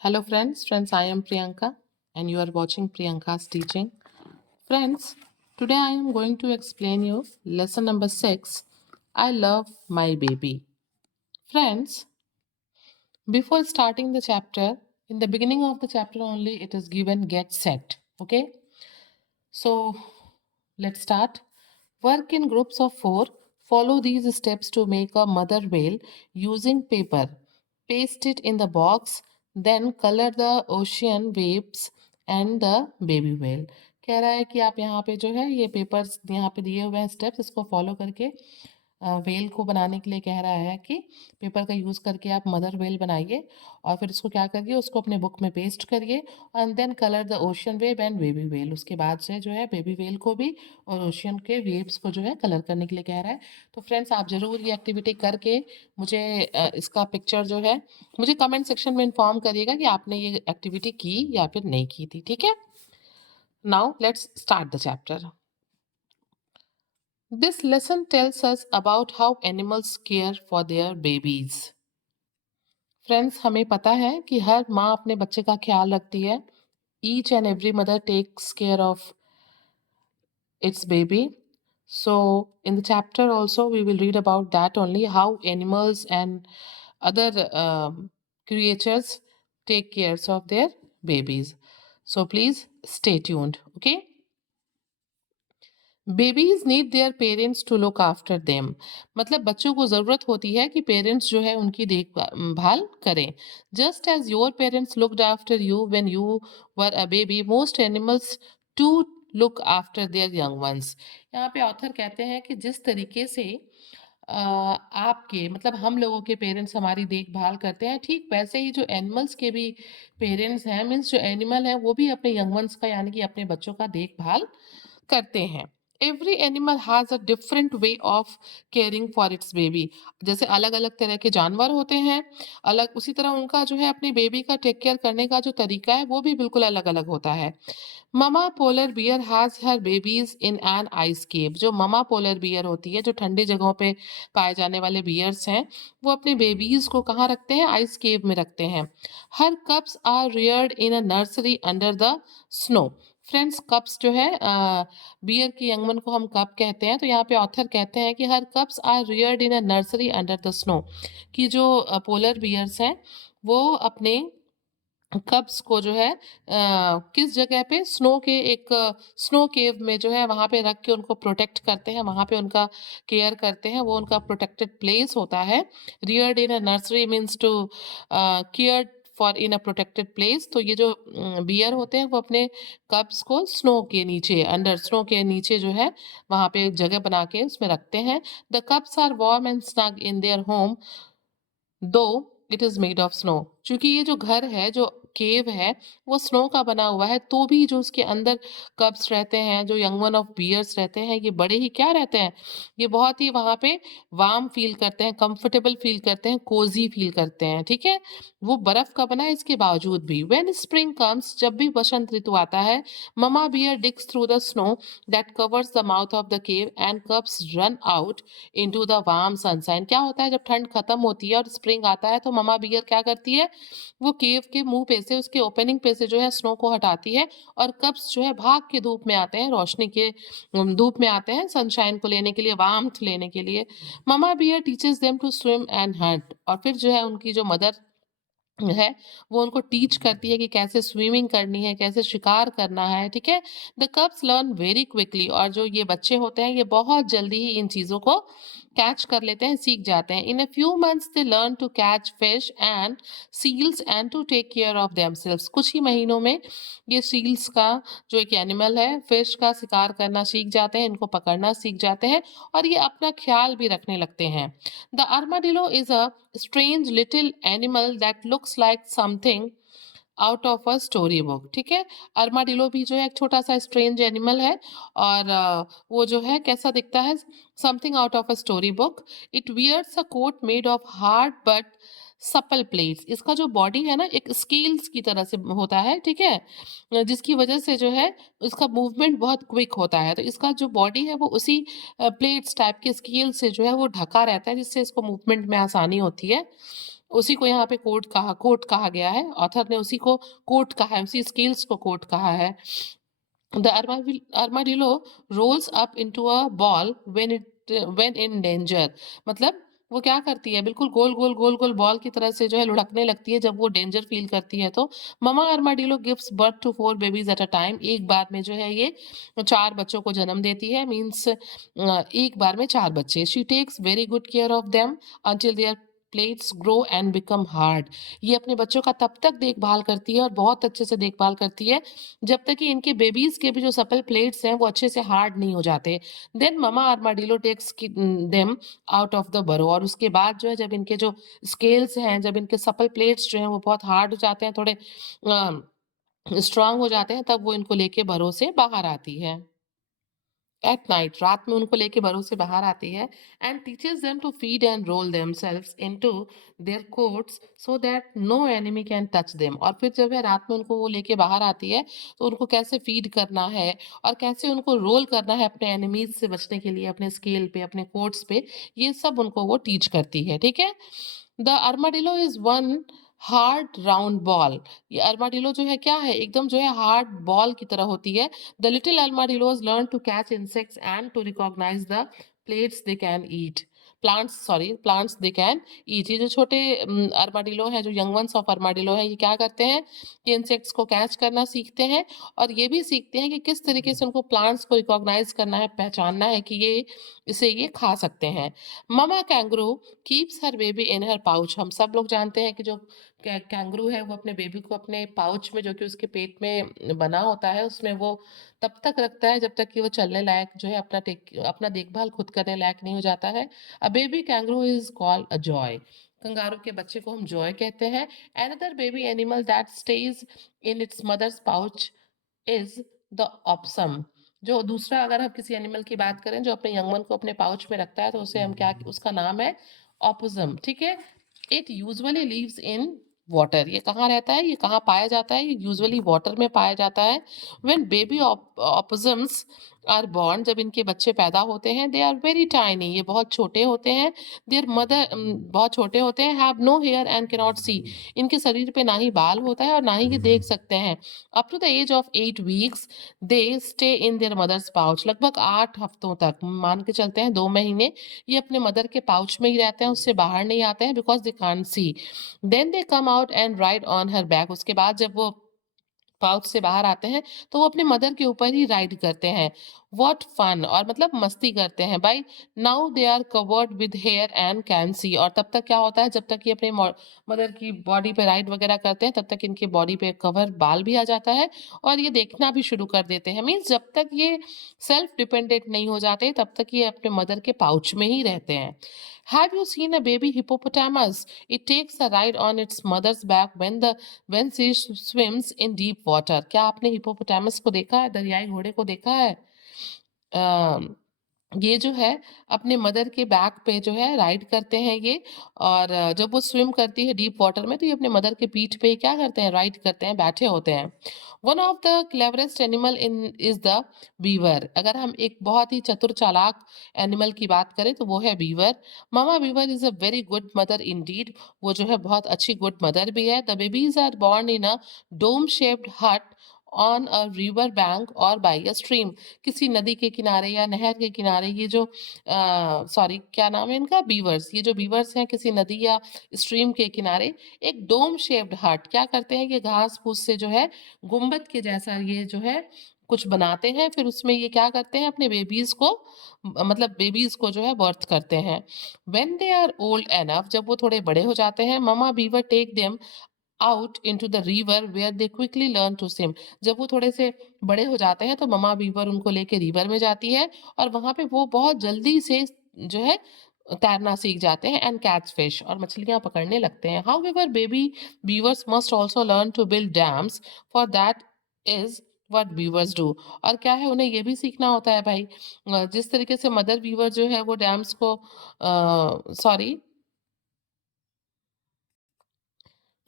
Hello friends, I am Priyanka and you are watching Priyanka's teaching. Friends, today I am going to explain you lesson number 6, I love my baby. Friends, before starting the chapter, in the beginning of the chapter only it is given get set, okay? So let's start. Work in groups of 4. Follow these steps to make a mother whale using paper. Paste it in the box. Then color the ocean waves and the baby whale. कह रहा है कि आप यहाँ पे जो है ये पेपर्स यहाँ पे दिए हुए हैं स्टेप्स इसको फॉलो करके वेल को बनाने के लिए कह रहा है कि पेपर का यूज़ करके आप मदर वेल बनाइए और फिर उसको क्या करिए उसको अपने बुक में पेस्ट करिए and then colour the ocean wave and baby whale. उसके बाद से जो है बेबी वेल को भी और ओशियन के वेव्स को जो है कलर करने के लिए कह रहा है। तो फ्रेंड्स आप ज़रूर ये एक्टिविटी करके मुझे इसका पिक्चर जो है मुझे कमेंट सेक्शन में इन्फॉर्म करिएगा कि आपने ये एक्टिविटी की या फिर नहीं की थी। ठीक है, now let's start the chapter. This lesson tells us about how animals care for their babies. Friends हमें पता है कि हर माँ अपने बच्चे का ख्याल रखती है। Each and every mother takes care of its baby. So in the chapter also we will read about that only, how animals and other creatures take care of their babies. So please stay tuned, okay? Babies need their parents to look after them. मतलब बच्चों को ज़रूरत होती है कि parents जो है उनकी देखभाल करें। Just as your parents looked after you when you were a baby, most animals too look after their young ones. यहाँ पे ऑथर कहते हैं कि जिस तरीके से आपके मतलब हम लोगों के पेरेंट्स हमारी देखभाल करते हैं, ठीक वैसे ही जो एनिमल्स के भी पेरेंट्स हैं, मीन्स जो एनिमल हैं वो भी अपने यंग वंस का यानी कि अपने बच्चों का देखभाल करते हैं। Every animal has a different way of caring for its baby. जैसे अलग अलग तरह के जानवर होते हैं, अलग उसी तरह उनका जो है अपनी बेबी का टेक केयर करने का जो तरीका है वो भी बिल्कुल अलग अलग होता है। Mama polar bear has her babies in an ice cave. जो ममा पोलर बियर होती है, जो ठंडी जगहों पे पाए जाने वाले बियर्स हैं, वो अपने बेबीज को कहाँ रखते हैं? आइस केव में रखते हैं। Her cubs are reared in a nursery under the snow. Friends cubs जो है बियर के यंगमन को हम कप कहते हैं। तो यहाँ पे ऑथर कहते हैं कि her cubs are reared in a nursery under the snow, कि जो पोलर बियर्स हैं वो अपने कब्स को जो है किस जगह पे स्नो के एक स्नो केव में जो है वहाँ पे रख के उनको प्रोटेक्ट करते हैं, वहाँ पे उनका केयर करते हैं, वो उनका प्रोटेक्टेड प्लेस होता है। Reared in a nursery means to care for in a protected place. तो ये जो बियर होते हैं वो अपने कब्स को स्नो के नीचे अंडर स्नो के नीचे जो है वहाँ पे जगह बना के उसमें रखते हैं। The cubs are warm and snug in their home though it is made of snow. क्योंकि ये जो घर है, जो केव है, वो स्नो का बना हुआ है, तो भी जो उसके अंदर कब्स रहते हैं, जो यंग वन ऑफ बियर्स रहते हैं, ये बड़े ही क्या रहते हैं, ये बहुत ही वहाँ पे वार्म फील करते हैं, कंफर्टेबल फील करते हैं, कोजी फील करते हैं। ठीक है, वो बर्फ का बना है इसके बावजूद भी। व्हेन स्प्रिंग कम्स, जब भी वसंत ऋतु आता है, mama bear digs through the snow that covers the mouth of the cave and cubs run out into the warm sunshine. क्या होता है, जब ठंड खत्म होती है और स्प्रिंग आता है तो ममा बियर क्या करती है, वो केव के मुंह पे से, उसके ओपनिंग पे से जो है स्नो को हटाती है और कब्स जो है भाग के धूप में आते हैं, रोशनी के धूप में आते हैं सनशाइन को लेने के लिए, वार्मथ लेने के लिए। Mama bear teaches them to swim and hunt. और फिर जो है उनकी जो मदर है वो उनको टीच करती है कि कैसे स्विमिंग करनी है, कैसे शिकार करना है। ठीक है, द कब्स लर्न वेरी क्विकली। और जो ये बच्चे होते हैं ये बहुत जल्दी ही इन चीज़ों को कैच कर लेते हैं, सीख जाते हैं। In a few months they learn to catch fish and seals and to take care of themselves. कुछ ही महीनों में ये सील्स का जो एक एनिमल है, फिश का शिकार करना सीख जाते हैं, इनको पकड़ना सीख जाते हैं और ये अपना ख्याल भी रखने लगते हैं। The armadillo is a strange little animal that looks like something out of a story book. ठीक है, अर्माडिलो भी जो है एक छोटा सा स्ट्रेंज एनिमल है और वो जो है कैसा दिखता है, something out of a story book. It wears a coat made of hard but supple plates. इसका जो बॉडी है ना एक स्केल्स की तरह से होता है। ठीक है, जिसकी वजह से जो है उसका मूवमेंट बहुत क्विक होता है। तो इसका जो बॉडी है वो उसी प्लेट्स टाइप के स्केल से जो है वो ढका रहता है, जिससे इसको मूवमेंट में आसानी होती है। उसी को यहाँ पे कोट कहा गया है। ऑथर ने उसी को कोट कहा है, उसी स्केल्स को कोट कहा है। The armadillo rolls up into a ball when in danger. मतलब वो क्या करती है, बिल्कुल गोल-गोल बॉल की तरह से जो है लुढ़कने लगती है जब वो डेंजर फ़ील करती है तो। Mama armadillo gives birth to 4 babies at a time. एक बार में जो है ये 4 बच्चों को जन्म देती है, मीन्स एक बार में 4 बच्चे। She takes very good care of them until their plates grow and become hard. ये अपने बच्चों का तब तक देखभाल करती है और बहुत अच्छे से देखभाल करती है जब तक कि इनके बेबीज़ के भी जो सपल प्लेट्स हैं वो अच्छे से हार्ड नहीं हो जाते। Then mama armadillo takes them out of the burrow, और उसके बाद जो है जब इनके जो स्केल्स हैं, जब इनके सपल प्लेट्स जो हैं वो बहुत हार्ड हो जाते हैं, थोड़े स्ट्रॉन्ग हो जाते हैं, तब वो इनको लेके बरो से बाहर आती है। एट नाइट, रात में उनको लेके बरों से बाहर आती है and teaches them to feed and roll themselves into their coats so that no enemy can touch them. और फिर जब है रात में उनको वो लेके बाहर आती है तो उनको कैसे फीड करना है और कैसे उनको रोल करना है अपने एनिमीज से बचने के लिए, अपने स्केल पे, अपने कोट्स पे, ये सब उनको वो टीच करती है। ठीक है। The armadillo is one hard round ball. ये armadillo जो है क्या है, एकदम जो है हार्ड बॉल की तरह होती है। The little armadillos learn to catch insects and to recognize the plates they can eat. Plants they can eat. ये जो छोटे armadillo हैं, जो young ones of armadillo हैं, ये क्या करते हैं कि इंसेक्ट्स को कैच करना सीखते हैं और ये भी सीखते हैं कि किस तरीके से उनको प्लांट्स को रिकॉग्नाइज करना है, पहचानना है कि ये खा सकते हैं। Mama kangaroo keeps her baby in her pouch. हम सब लोग जानते हैं कि जो कैंगरू है वो अपने बेबी को अपने पाउच में, जो कि उसके पेट में बना होता है, उसमें वो तब तक रखता है जब तक कि वो चलने लायक जो है अपना देखभाल खुद करने लायक नहीं हो जाता है। A baby kangaroo is called a joey. Kangaroo के बच्चे को हम जॉय कहते हैं। Another baby animal that stays in its mother's pouch is the opossum. जो दूसरा, अगर हम किसी एनिमल की बात करें जो अपने यंग वन को अपने पाउच में रखता है, तो उसे हम क्या, उसका नाम है ऑपोसम। ठीक है। It usually lives in water. ये कहाँ रहता है, ये कहाँ पाया जाता है, ये यूजुअली वाटर में पाया जाता है। व्हेन बेबी ऑपोसम्स आर बॉर्न, जब इनके बच्चे पैदा होते हैं, दे आर वेरी टाइनी, ये बहुत छोटे होते हैं। देयर मदर बहुत छोटे होते हैं। Have no hair and can not see, इनके शरीर पे ना ही बाल होता है और ना ही ये देख सकते हैं। Up to the age of 8 weeks they stay in their mother's pouch. लगभग 8 हफ्तों तक, मान के चलते हैं 2 महीने, ये अपने मदर के पाउच में ही रहते हैं, उससे बाहर नहीं आते हैं, because they can't see. Then they come out and ride on her back. उसके बाद जब वो पाउच से बाहर आते हैं तो वो अपने मदर के ऊपर ही राइड करते हैं। व्हाट फन, और मतलब मस्ती करते हैं। By now they are covered with hair and can see. और तब तक क्या होता है, जब तक ये अपने मदर की बॉडी पे राइड वगैरह करते हैं, तब तक इनके बॉडी पे कवर बाल भी आ जाता है और ये देखना भी शुरू कर देते हैं। मीन्स जब तक ये सेल्फ डिपेंडेंट नहीं हो जाते तब तक ये अपने मदर के पाउच में ही रहते हैं। Have you seen a baby hippopotamus? It takes a ride on its mother's back when she swims in deep water। क्या आपने हिप्पोपोटामस को देखा है, दरियाई घोड़े को देखा है? अ, ये जो है अपने मदर के बैक पे जो है राइड करते हैं ये। और जब वो स्विम करती है डीप वाटर में तो ये अपने मदर के पीठ पे क्या करते हैं, राइड करते हैं, बैठे होते हैं। One of the cleverest animal in is the beaver. अगर हम एक बहुत ही चतुर चालाक एनिमल की बात करें तो वो है beaver. Mama beaver is a very good mother indeed. वो जो है बहुत अच्छी गुड मदर भी है। The babies are born in a dome shaped hut on a river bank और बाई अ स्ट्रीम। किसी नदी के किनारे या नहर के किनारे ये जो सॉरी क्या नाम है इनका, बीवर्स, ये जो बीवर्स हैं किसी नदी या स्ट्रीम के किनारे एक डोम शेप्ड हट क्या करते हैं कि घास फूस से जो है गुंबद के जैसा ये जो है कुछ बनाते हैं, फिर उसमें ये क्या करते हैं अपने बेबीज को, मतलब बेबीज को जो है बर्थ करते हैं। When they are old enough, जब वो थोड़े बड़े हो जाते हैं, mama beaver take them out into the river where they quickly learn to swim. जब वो थोड़े से बड़े हो जाते हैं तो ममा बीवर उनको लेके रिवर में जाती है और वहां पे वो बहुत जल्दी से जो है तैरना सीख जाते हैं एंड कैच फिश, और मछलियां पकड़ने लगते हैं। However baby beavers must also learn to build dams, for that is what beavers do. और क्या है, उन्हें ये भी सीखना होता है भाई, जिस तरीके से मदर बीवर जो है वो डैम्स को सॉरी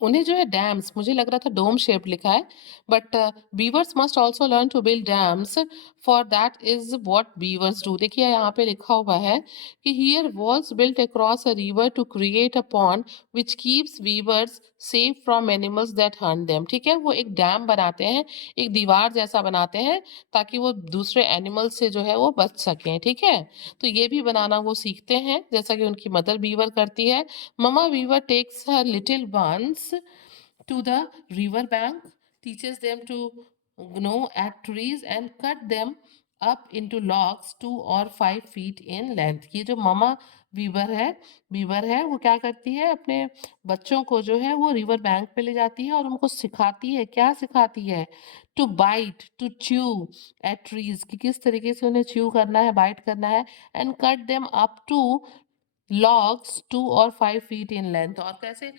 उन्हें जो है डैम्स, मुझे लग रहा था डोम शेप्ड लिखा है, but beavers must also learn to build dams, for that is what beavers do. देखिए यहाँ पे लिखा हुआ है कि here walls built across a river to create a pond which keeps beavers safe from animals that hunt them. ठीक है, वो एक डैम बनाते हैं, एक दीवार जैसा बनाते हैं, ताकि वो दूसरे एनिमल्स से जो है वो बच सकें। ठीक है, तो ये भी बनाना वो सीखते हैं, जैसा कि उनकी मदर बीवर करती है। Mama Weaver takes her little ones to the river bank, teaches them to gnaw at trees and cut them up into logs 2 or 5 feet in length। ये जो ममा वीवर है वो क्या करती है, अपने बच्चों को जो है वो रिवर बैंक पे ले जाती है और उनको सिखाती है, क्या सिखाती है, to bite, to chew at trees, कि किस तरीके से उन्हें च्यू करना है, बाइट करना है, and cut them up to logs 2 और 5 फीट इन लेंथ, और कैसे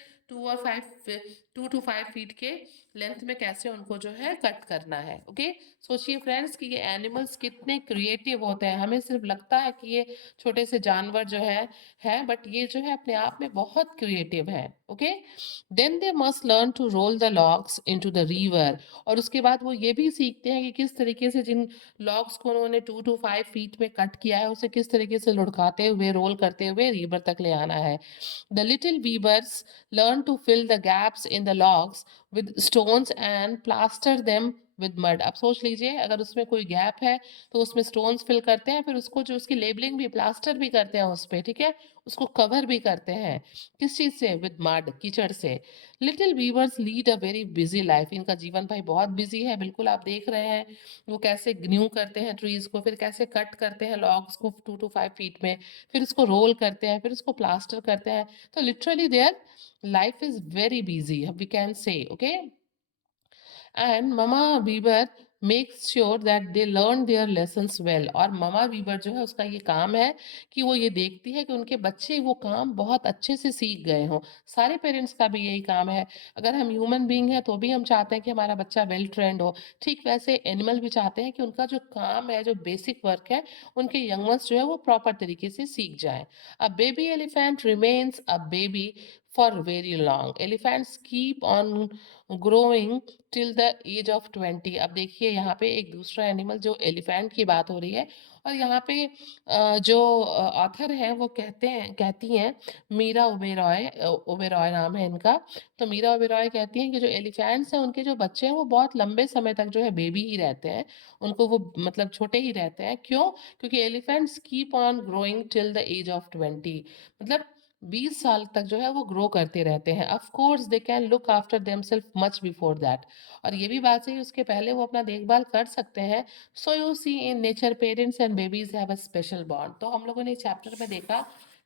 2 to 5 फीट के लेंथ में कैसे उनको जो है कट करना है। ओके, सोचिए फ्रेंड्स कि ये एनिमल्स कितने क्रिएटिव होते हैं। हमें सिर्फ लगता है कि ये छोटे से जानवर जो है, बट ये जो है अपने आप में बहुत क्रिएटिव है। Okay, then they must learn to roll the logs into the river, और उसके बाद वो ये भी सीखते हैं कि किस तरीके से जिन लॉग्स को उन्होंने 2 to 5 फीट में कट किया है उसे किस तरीके से लुढ़काते हुए, रोल करते हुए रिवर तक ले आना है। The little weavers learn to fill the gaps in the logs with stones and plaster them with mud। अब सोच लीजिए, अगर उसमें कोई गैप है तो उसमें स्टोन्स फिल करते हैं, फिर उसको जो उसकी लेबलिंग भी, प्लास्टर भी करते हैं उस पे। ठीक है, उसको कवर भी करते हैं, किस चीज से, विद मड, कीचड़ से। Little beavers lead a very busy life, इनका जीवन भाई बहुत बिजी है, बिल्कुल आप देख रहे हैं वो कैसे ग्न्यू करते हैं ट्रीज को, फिर कैसे कट करते हैं लॉग्स को 2 to 5 फीट में, फिर उसको रोल करते हैं, फिर उसको प्लास्टर करते हैं। तो literally their life is very busy, we can say. Okay, and mama beaver makes sure that they learn their lessons well, और ममा बीबर जो है उसका ये काम है कि वो ये देखती है कि उनके बच्चे वो काम बहुत अच्छे से सीख गए हों। सारे पेरेंट्स का भी यही काम है। अगर हम ह्यूमन बीइंग हैं तो भी हम चाहते हैं कि हमारा बच्चा वेल ट्रेंड हो, ठीक वैसे एनिमल भी चाहते हैं कि उनका जो काम है, जो बेसिक वर्क है, उनके यंग वंस जो है वो प्रॉपर तरीके से सीख जाएं। A baby elephant remains a baby for very long, elephants keep on growing till the age of 20। अब देखिए यहाँ पे एक दूसरा एनिमल, जो एलिफेंट की बात हो रही है, और यहाँ पे जो ऑथर है वो कहती हैं, मीरा ओबेरॉय, ओबेरॉय नाम है इनका। तो मीरा ओबेरॉय कहती हैं कि जो एलिफेंट्स हैं उनके जो बच्चे हैं वो बहुत लंबे समय तक जो है बेबी ही रहते हैं, उनको वो मतलब छोटे ही रहते हैं। क्यों? क्योंकि elephants keep on growing till the age of 20, मतलब 20 साल तक जो है वो ग्रो करते रहते हैं। Of course they can look after themself much before that, और ये भी बात सही, उसके पहले वो अपना देखभाल कर सकते हैं। So you see in nature parents and babies have a special bond. तो हम लोगों ने चैप्टर में देखा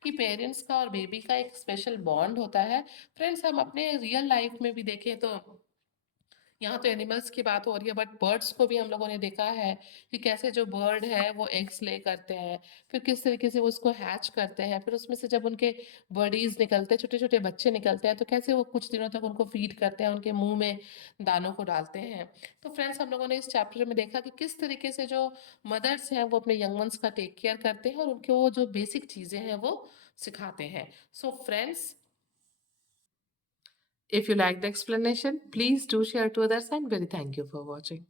कि पेरेंट्स का और बेबी का एक स्पेशल बॉन्ड होता है। फ्रेंड्स, हम अपने रियल लाइफ में भी देखें तो यहाँ तो एनिमल्स की बात हो रही है, बट बर्ड्स को भी हम लोगों ने देखा है कि कैसे जो बर्ड है वो एग्स ले करते हैं, फिर किस तरीके से वो उसको हैच करते हैं, फिर उसमें से जब उनके बर्डीज निकलते हैं, छोटे छोटे बच्चे निकलते हैं, तो कैसे वो कुछ दिनों तक उनको फीड करते हैं, उनके मुंह में दानों को डालते हैं। तो फ्रेंड्स, हम लोगों ने इस चैप्टर में देखा कि किस तरीके से जो मदर्स हैं वो अपने यंग वंस का टेक केयर करते हैं और उनको वो जो बेसिक चीज़ें हैं वो सिखाते हैं। So friends, if you like the explanation, please do share to others, and very thank you for watching.